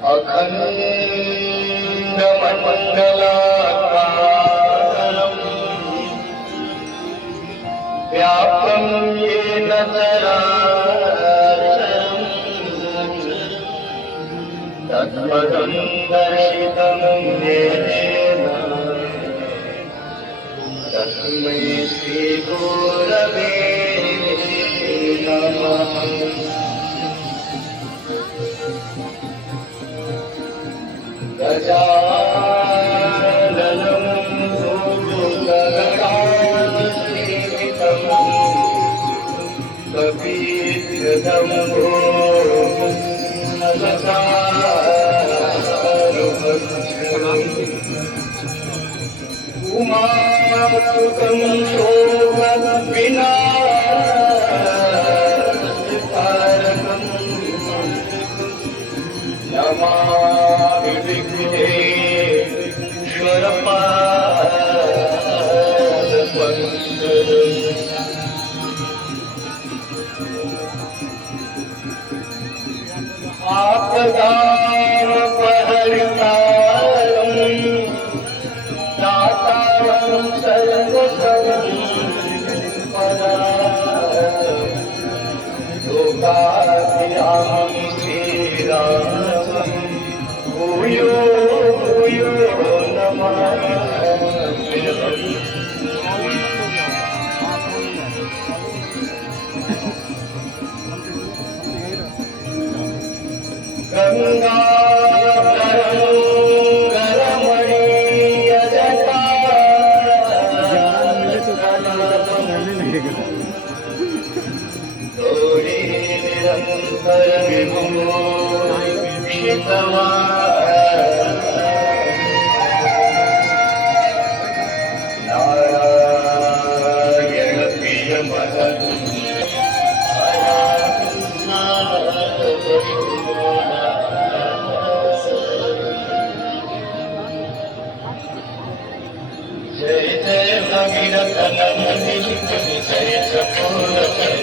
अखण्डमण्डलाकारम् व्याप्तं येन चराचरम् तत्पदं दर्शितं येन तस्मै श्रीगुरवे नमः। गजाननं भूतगणाधिसेवितं कपीशजम्बो उमासुतं शोकविनाशकारकं नमामि विघ्नेश्वरपादपङ्कजम्। आपदामपहर्तारम् दातारं सर्वसम्पदाम् लोकाभिरामं श्रीरामं भूयो भूयो नमामि। जय जय भगीरथ नंदनी जय सपूर जय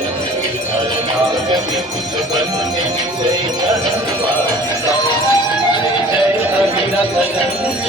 जय भगीरथ नंदनी